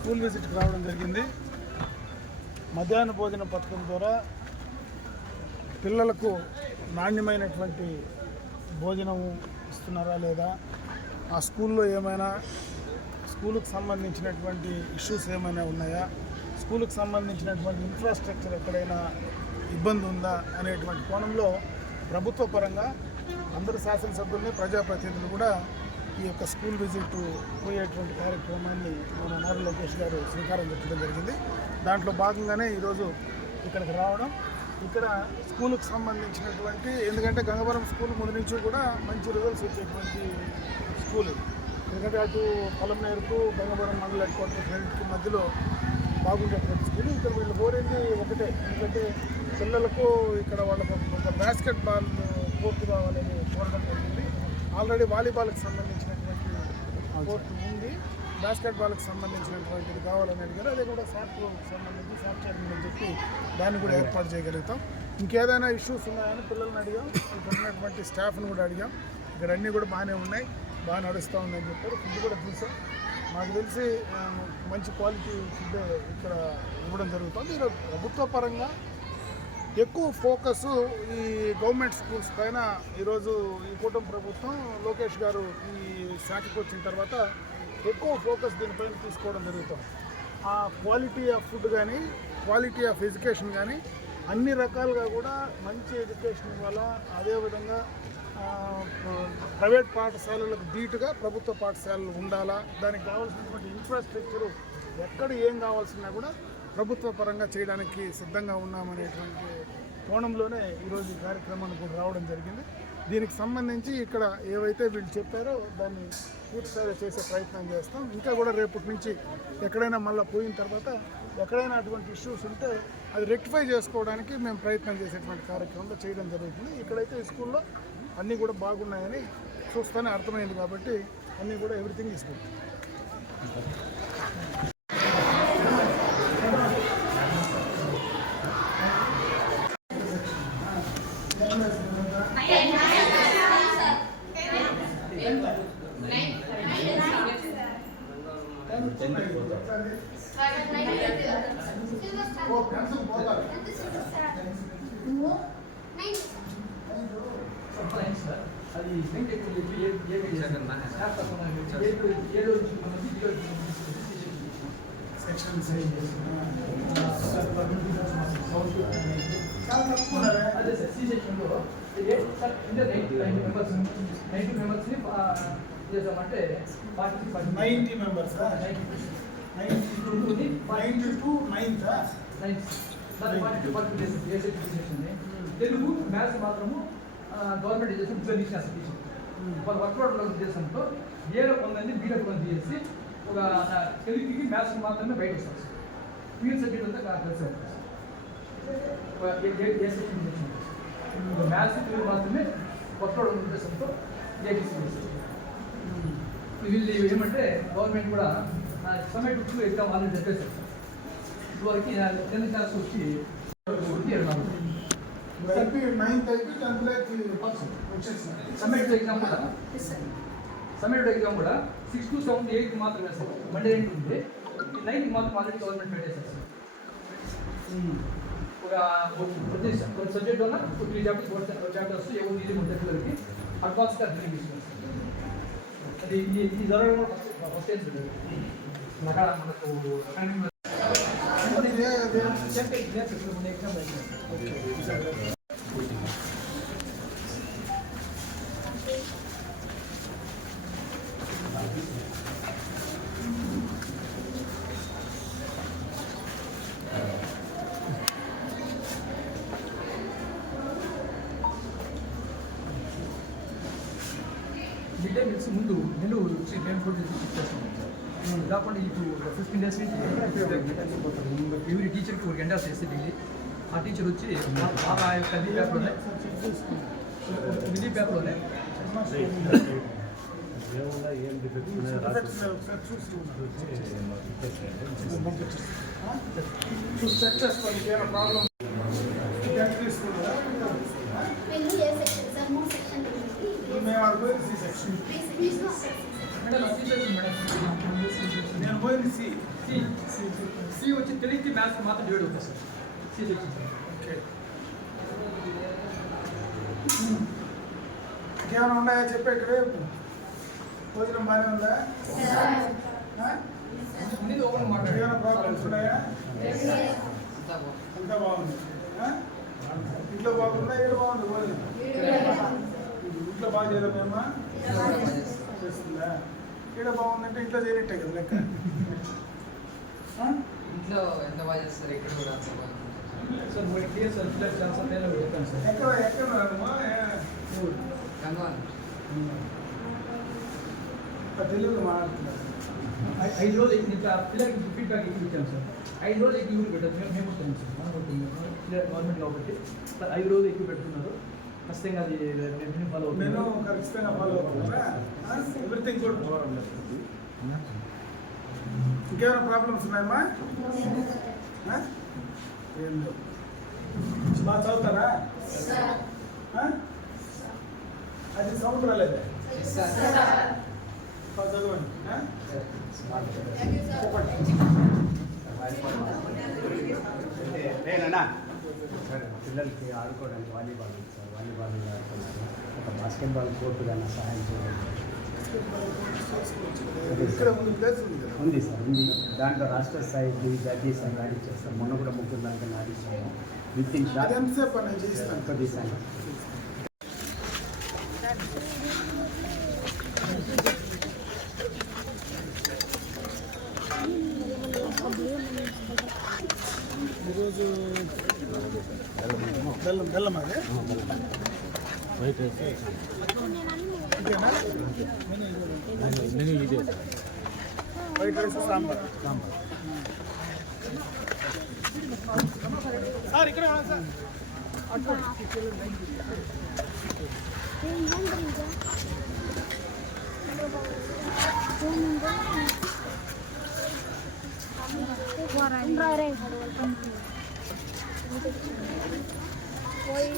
School విజిట్కి రావడం జరిగింది. మధ్యాహ్న భోజన పథకం ద్వారా పిల్లలకు నాణ్యమైనటువంటి భోజనం ఇస్తున్నారా లేదా, ఆ స్కూల్లో ఏమైనా స్కూలుకు సంబంధించినటువంటి ఇష్యూస్ ఏమైనా ఉన్నాయా, స్కూలుకు సంబంధించినటువంటి ఇన్ఫ్రాస్ట్రక్చర్ ఎక్కడైనా ఇబ్బంది ఉందా అనేటువంటి కోణంలో ప్రభుత్వ పరంగా అందరు శాసనసభ్యుల్ని ప్రజాప్రతినిధులు కూడా ఈ యొక్క స్కూల్ విజిట్ పోయేటువంటి కార్యక్రమాన్ని మన నారా లోకేష్ గారు శ్రీకారం చుట్టడం జరిగింది. దాంట్లో భాగంగానే ఈరోజు ఇక్కడికి రావడం, ఇక్కడ స్కూలుకు సంబంధించినటువంటి, ఎందుకంటే గంగవరం స్కూల్ ముందు నుంచి కూడా మంచి రిజల్ట్స్ వచ్చేటువంటి స్కూల్, ఎందుకంటే అటు పొలంనేరుకు గంగవరం మండల హెడ్ క్వార్టర్ రెండింటికి మధ్యలో బాగుండేటువంటి స్కూల్. ఇక్కడ వీళ్ళు కోరేది ఒకటే, ఎందుకంటే పిల్లలకు ఇక్కడ వాళ్ళకు ఒక బాస్కెట్ బాల్ కోర్టు కావాలని కోరడం జరిగింది. ఆల్రెడీ వాలీబాల్కి సంబంధించినటువంటి కోర్టు ఉంది, బాస్కెట్ బాల్కి సంబంధించినటువంటిది కావాలని అడిగారు. అదే కూడా సాఫ్ట్వేర్కి సంబంధించి సాఫ్ట్వేర్ అని చెప్పి దాన్ని కూడా ఏర్పాటు చేయగలుగుతాం. ఇంకేదైనా ఇష్యూస్ ఉన్నాయని పిల్లల్ని అడిగాం, ఇక్కడ ఉన్నటువంటి స్టాఫ్ని కూడా అడిగాం. ఇక్కడ అన్నీ కూడా బాగానే ఉన్నాయి, బాగా నడుస్తూ ఉందని చెప్పారు. ఫుడ్ కూడా చూసాం, మాకు తెలిసి మంచి క్వాలిటీ ఫుడ్ ఇక్కడ ఇవ్వడం జరుగుతుంది. ఈరోజు ప్రభుత్వ పరంగా ఎక్కువ ఫోకస్ ఈ గవర్నమెంట్ స్కూల్స్ పైన ఈరోజు ఈ కూటమి ప్రభుత్వం లోకేష్ గారు ఈ శాఖకు వచ్చిన తర్వాత ఎక్కువ ఫోకస్ దీనిపైన తీసుకోవడం జరుగుతుంది. ఆ క్వాలిటీ ఆఫ్ ఫుడ్ కానీ, క్వాలిటీ ఆఫ్ ఎడ్యుకేషన్ కానీ అన్ని రకాలుగా కూడా మంచి ఎడ్యుకేషన్ ఇవ్వాలా. అదేవిధంగా ప్రైవేట్ పాఠశాలలకు ధీటుగా ప్రభుత్వ పాఠశాలలు ఉండాలా, దానికి కావాల్సినటువంటి ఇన్ఫ్రాస్ట్రక్చరు ఎక్కడ ఏం కావాల్సినా కూడా ప్రభుత్వ పరంగా చేయడానికి సిద్ధంగా ఉన్నామనేటువంటి కోణంలోనే ఈరోజు ఈ కార్యక్రమానికి కూడా రావడం జరిగింది. దీనికి సంబంధించి ఇక్కడ ఏవైతే వీళ్ళు చెప్పారో దాన్ని పూర్తిగా చేసే ప్రయత్నం చేస్తాం. ఇంకా కూడా రేపటి నుంచి ఎక్కడైనా మళ్ళీ పోయిన తర్వాత ఎక్కడైనా అటువంటి ఇష్యూస్ ఉంటే అది రెక్టిఫై చేసుకోవడానికి మేము ప్రయత్నం చేసేటువంటి కార్యక్రమంలో చేయడం జరుగుతుంది. ఇక్కడైతే ఈ స్కూల్లో అన్నీ కూడా బాగున్నాయని చూస్తూనే అర్థమైంది కాబట్టి అన్నీ కూడా ఎవ్రీథింగ్ ఈజ్ గుడ్. అదే సార్ సి సెక్షన్లో సార్ అంటే 90 మెంబర్స్ని చేసామంటే 90 మెంబర్స్ 92 తెలుగు మ్యాథ్స్ మాత్రము గవర్నమెంట్ చేసిన ఉద్యోగించిన టీచర్ వాళ్ళ వర్క్లోడ్ల ఉద్దేశంతో ఏలో కొందని బీడో కొంత చేసి ఒక తెలుగుకి మ్యాథ్స్ మాత్రమే బయట వస్తారు. ఫీల్డ్ సబ్జెక్ట్ అంతా కలిసి మ్యాథ్స్ తెలుగు మాత్రమే వర్క్లోడ్ ఉద్దేశంతో ఏటీసీ వీళ్ళు ఏమంటే గవర్నమెంట్ కూడా సబ్మిట్ 2 ఎగ్జామ్ ఆల్రెడీ చెప్పేశారు. ఇదివరకు 10th క్లాస్ వచ్చి సబ్మిట్ ఎగ్జామ్ కూడా 6 to 7 8 మాత్రమే సార్. మండే ఏంటి ఉంది 9 మాత్రం ఆల్రెడీ గవర్నమెంట్ పెట్టేశారు సార్. ప్రతి సబ్జెక్ట్ వల్ల 3 చాప్టర్స్ ఏవో ఈజీ ఉంటాయి పిల్లలకి అడ్వాన్స్గా ట్రైనింగ్ ఇస్తున్నారు. అది ఈ జరగడం కూడా first exam mid day meals ముందు నెల్లూరు వచ్చి మేము ఫుడ్ చేస్తాం కాకుండా ఇప్పుడు 15 days నుంచి ఎవ్రీ టీచర్కి ఒక గంట చేస్తే డైలీ ఆ టీచర్ వచ్చి కదీ పేపర్లోనే విధి పేపర్లోనే మేము పోయింది సి. సి వచ్చి తెలుగుకి మ్యాథ్స్ మాత్రం డివైడ్ అవుతుంది sir. C section sir. Okay. ఇంకేమైనా ఉన్నాయా చెప్పే ఇక్కడ భోజనం బాగానే ఉందా? ముందు ఓపెన్ ఏమైనా ప్రాబ్లమ్స్ ఉన్నాయా? అంతా బాగుంది. ఇంట్లో బాగుందా? ఇక్కడ బాగుంది భోజనం? ఇంట్లో బాగా చేయలేమేమా చేస్తుందా? ఇక్కడ బాగుందంటే ఇంట్లో చేయనట్టే కదా లెక్క. ఇంట్లో ఎంత బాగా చేస్తారు, ఇక్కడ కూడా అంత బాగా సార్ మరి క్లియర్ సార్ ప్లస్ చాలా పేర్లు చెప్తాను సార్. ఎక్కడ ఎక్కడ గంగవాన్ తెలుగు మాట్లాడుతున్నారు. 5 రోజులు ఇంకా పిల్లలకి ఫీడ్బ్యాక్ ఎక్కువ ఇచ్చాను సార్. 5 రోజులు ఎక్కువ ఊరు పెట్టారు. మేము వస్తాం సార్. మనం గవర్నమెంట్ కాబట్టి 5 రోజులు ఎక్కువ పెడుతున్నారు. ఖచ్చితంగా అది మేము ఫాలో అవుతాం. నేను ఖచ్చితంగా ఫాలో అవుతున్నారా? Everything good. ఇంకేమైనా ప్రాబ్లమ్స్ ఉన్నాయమ్మా? ఏం లేవు. బాగా చదువుతారా? అది సౌండ్ రాలేదా? చదవండి. సార్ పిల్లలకి ఆడుకోవడానికి వాలీబాల్ ఉంది సార్. వాలీబాల్ ఆడుతున్నారు. ఒక బాస్కెట్బాల్ కోర్టు కానీ సహాయం చేయాలి. ఇక్కడ ముందు ప్లేస్ ఉంది కదా? ఉంది సార్, ఉంది. దాంట్లో రాష్ట్ర స్థాయికి జాతీయ స్థాయి ఆడిచ్చేస్తాం. మొన్న కూడా 3 దాకా ఆడిస్తాము. విత్ ఇన్ షార్ట్ ఎంతసేపు నేను చేస్తాను. కొద్దిసారి ఈరోజు బెల్లం అది వైట్ రైస్ సాంబార్. సార్ ఇక్కడ సార్ कोई